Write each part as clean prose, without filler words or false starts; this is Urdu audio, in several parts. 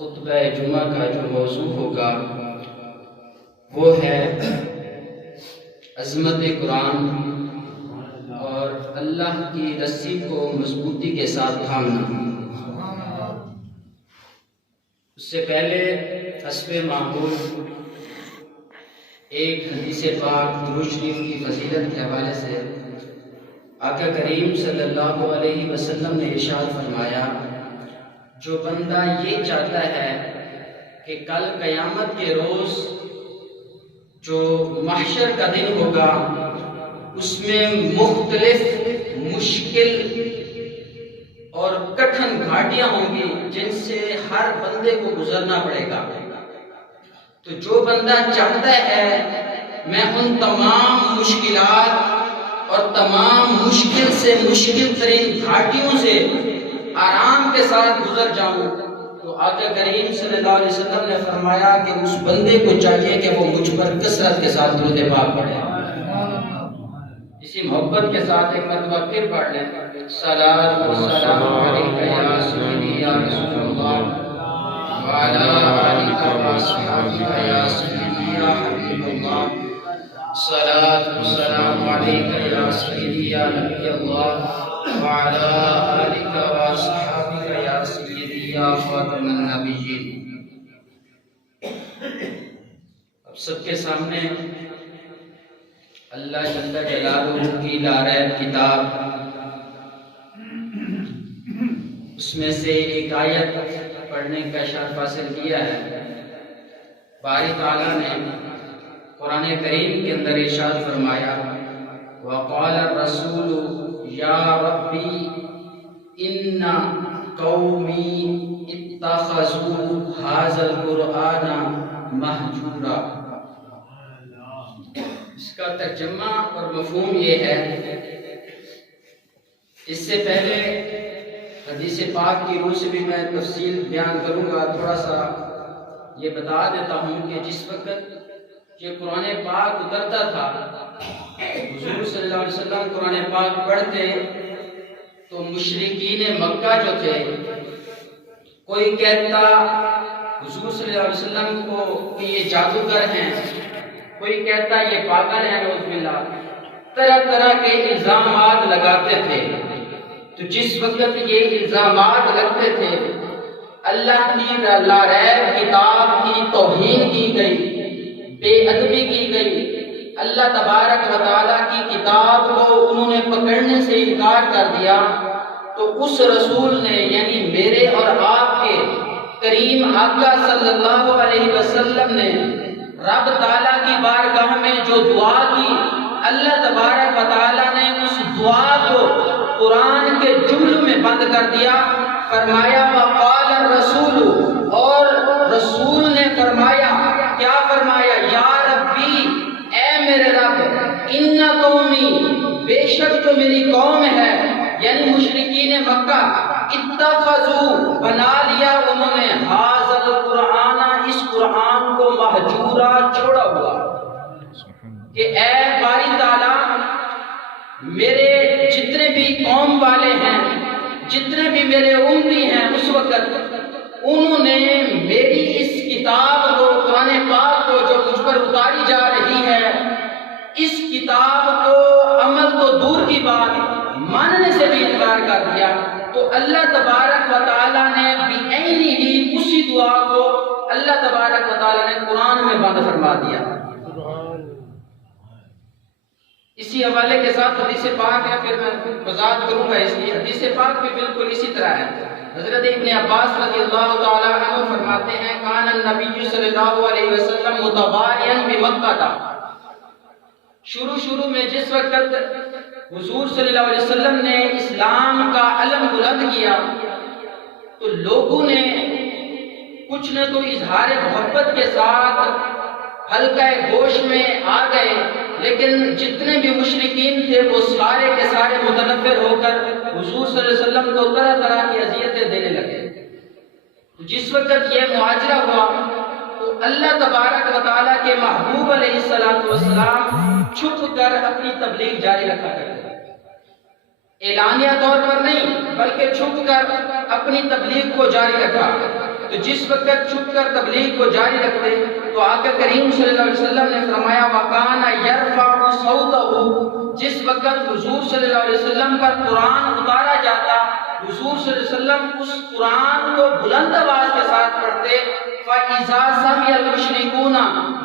خطبہ جمعہ کا جو موضوع ہوگا وہ ہے عظمت قرآن اور اللہ کی رسی کو مضبوطی کے ساتھ تھامنا۔ اس سے پہلے حسب معمول ایک حدیث پاک درود شریف کی فضیلت کے حوالے سے آقا کریم صلی اللہ علیہ وسلم نے ارشاد فرمایا، جو بندہ یہ چاہتا ہے کہ کل قیامت کے روز جو محشر کا دن ہوگا اس میں مختلف مشکل اور کٹھن گھاٹیاں ہوں گی جن سے ہر بندے کو گزرنا پڑے گا، تو جو بندہ چاہتا ہے میں ان تمام مشکلات اور تمام مشکل سے مشکل ترین گھاٹیوں سے آرام کے ساتھ گزر جاؤں، تو آقا کریم صلی اللہ علیہ وسلم نے فرمایا کہ اس بندے کو چاہیے کہ وہ مجھ پر کثرت کے ساتھ درود پاک پڑھے۔ اسی محبت کے ساتھ ایک مرتبہ پھر پڑھ لیں، صلاۃ و سلام علیک یا سیدی یا رسول اللہ وعلی آلک و اصحابک یا سیدی یا حبیب اللہ، صلاۃ و سلام علیک یا سیدی یا نبی اللہ وعلی آلک و اصحابک یا سیدی یا خاتم النبیین۔ اب سب کے سامنے اللہ جل جلالہ کی لاریب کتاب، اس میں سے ایک آیت پڑھنے کا شرف حاصل کیا ہے۔ باری تعالیٰ نے قرآن کریم کے اندر ارشاد فرمایا، وقال الرسول یا ربی ان قومی اتخذوا ھذا القرآن مہجورا۔ اس کا ترجمہ اور مفہوم یہ ہے، اس سے پہلے حدیث پاک کی روح سے بھی میں تفصیل بیان کروں گا، تھوڑا سا یہ بتا دیتا ہوں کہ جس وقت یہ قرآن پاک اترتا تھا، حضور صلی اللہ علیہ وسلم قرآن پاک پڑھتے تو مشرکین مکہ جو تھے، کوئی کہتا حضور صلی اللہ علیہ وسلم کو کہ یہ جادوگر ہیں، کوئی کہتا یہ پاگل ہیں، نعوذ باللہ، طرح طرح کے الزامات لگاتے تھے۔ تو جس وقت یہ الزامات لگتے تھے، اللہ کی لاریب کتاب کی توہین کی گئی، بے ادبی کی گئی، اللہ تبارک و تعالیٰ کی کتاب کو انہوں نے پکڑنے سے انکار کر دیا، تو اس رسول نے یعنی میرے اور آپ کے کریم آقا صلی اللہ علیہ وسلم نے رب تعالیٰ کی بارگاہ میں جو دعا کی، اللہ تبارک و تعالیٰ نے اس دعا کو قرآن کے جملوں میں بند کر دیا۔ فرمایا وقال الرسول، اور رسول نے فرمایا، کیا فرمایا؟ یا ربی، اے میرے رب، ان قومی، بے شک جو میری قوم ہے یعنی مشرکین مکہ، اتخذوا، بنا لیا انہوں نے، ھذا القرآن، اس قرآن کو مہجورا، چھوڑا ہوا، کہ اے باری تعالیٰ میرے جتنے بھی قوم والے ہیں، جتنے بھی میرے امتی ہیں، اس وقت انہوں نے میری اس کتاب کو، قرآن پاک کو جو مجھ پر اتاری جا رہی ہے، اس کتاب کو عمل تو دور کی بات ماننے سے بھی انکار کر دیا۔ تو اللہ تبارک و تعالیٰ نے بعینی ہی اسی دعا کو اللہ تبارک و تعالیٰ نے قرآن میں بند فرما دیا۔ اسی حوالے کے ساتھ حدیث پاک ہے، پھر میں وضاحت کروں گا اس لیے۔ حدیث پاک بھی بالکل اسی طرح ہے۔ حضرت ابن عباس رضی اللہ تعالیٰ عنہ فرماتے ہیں، کان النبی صلی اللہ علیہ وسلم متبارئا بمکہ، شروع میں جس وقت حضور صلی اللہ علیہ وسلم نے اسلام کا علم بلند کیا تو لوگوں نے کچھ نہ تو اظہار محبت کے ساتھ حلقہ گوش میں آ گئے، لیکن جتنے بھی مشرکین تھے وہ سارے کے سارے متنفر ہو کر حضور صلی اللہ علیہ وسلم کو طرح طرح کی اذیتیں دینے لگے۔ جس وقت یہ معاجرہ ہوا تو اللہ تبارک و تعالیٰ کے محبوب علیہ السلام چھپ کر اپنی تبلیغ جاری رکھا کرتے، اعلانیہ طور پر نہیں بلکہ چھپ کر اپنی تبلیغ کو جاری رکھا۔ تو جس وقت چھپ کر تبلیغ کو جاری رکھتے تو آقا کریم صلی اللہ علیہ وسلم نے فرمایا وَقَانَ يَرْفَعُ صَوْتَهُ، جس وقت حضور صلی اللہ علیہ وسلم پر قرآن اتارا جاتا حضور صلی اللہ علیہ وسلم اس قرآن کو بلند آواز کے ساتھ پڑھتے فَإِذَا سَمِعَ الْمُشْرِكُونَ،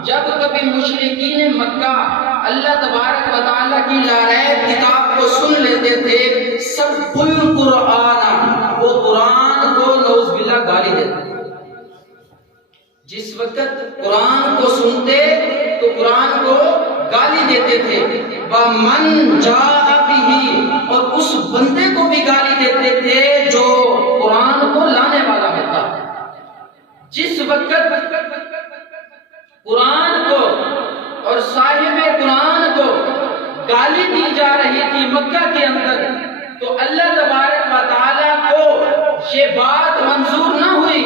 جب کبھی مشرکین مکہ اللہ تبارک و تعالیٰ کی لاریب کتاب کو سن لیتے تھے سب القرآن، وہ قرآن کو نعوذ باللہ گالی دیتے، جس وقت قرآن کو سنتے تو قرآن کو گالی دیتے تھے وَمَنْ جَاءَ بِهِ، اور اس بندے کو بھی گالی دیتے تھے جو قرآن کو لانے والا ہوتا۔ جس وقت قرآن کو اور صاحب قرآن کو گالی دی جا رہی تھی مکہ کے اندر، تو اللہ تبارک و تعالیٰ کو یہ بات منظور نہ ہوئی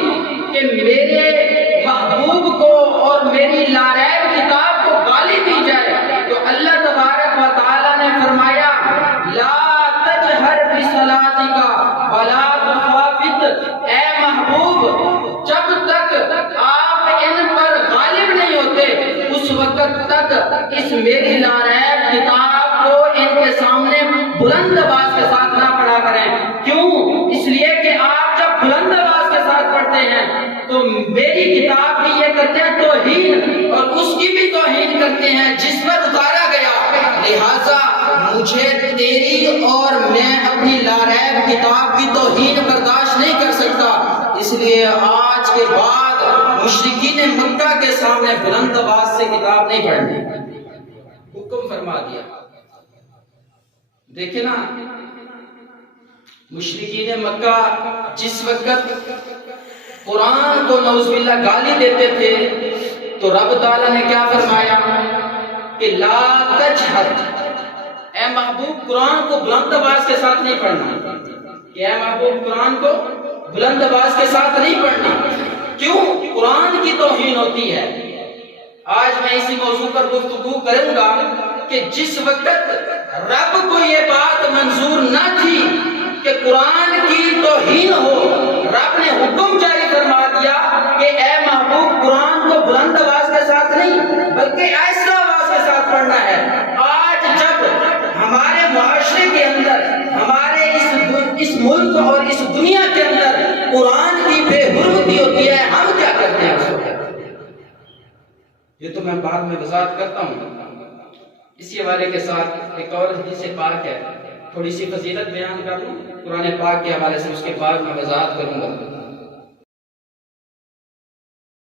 کہ میرے محبوب کو اور میری لاریب کتاب کو گالی دی جائے، تو اللہ تبارک و تعالیٰ نے فرمایا لا تجہر بصلاتک ولا تخافت، اے محبوب جب تک آپ ان پر غالب نہیں ہوتے اس وقت تک اس میری لاریب کتاب کو ان کے سامنے بلند آواز کے ساتھ نہ پڑھا کریں۔ کیوں؟ اس لیے کہ آپ جب بلند آواز کے ساتھ پڑھتے ہیں تو میری کتاب بھی یہ کرتے ہیں توہین، اور اس کی بھی توہین کرتے ہیں جس پر اتارا گیا، لہٰذا مجھے تیری اور میں اپنی لاریب کتاب کی توہین برداشت نہیں کر سکتا، اس لیے آج کے بعد مشرکین مکہ کے سامنے بلند آواز سے کتاب نہیں پڑھنی، حکم فرما دیا۔ دیکھیں نا مشرکین مکہ جس وقت قرآن کو نعوذ باللہ گالی دیتے تھے تو رب تعالیٰ نے کیا فرمایا کہ لا تجہر، اے محبوب قرآن کو بلند آواز کے ساتھ نہیں پڑھنا، کہ اے محبوب قرآن کو بلند آواز کے ساتھ نہیں پڑھنا۔ کیوں؟ قرآن کی توہین ہوتی ہے۔ آج میں اسی موضوع پر گفتگو کروں گا کہ جس وقت رب کو یہ بات منظور نہ تھی کہ قرآن کی توہین ہو، رب نے حکم جاری فرما دیا کہ اے محبوب قرآن کو بلند آواز کے ساتھ نہیں بلکہ ایسا آواز کے ساتھ پڑھنا ہے۔ آج جب ہمارے معاشرے کے اندر، ہمارے اس ملک اور اس دنیا کے اندر قرآن کی بے حرمتی ہوتی ہے، ہم کیا کرتے ہیں اس وقت؟ یہ تو میں بعد میں وضاحت کرتا ہوں۔ اسی حوالے کے ساتھ ایک اور حدیث پاک ہے، تھوڑی سی فضیلت بیان کر لوں قرآن پاک کے حوالے سے، اس کے بعد میں وضاحت کروں گا۔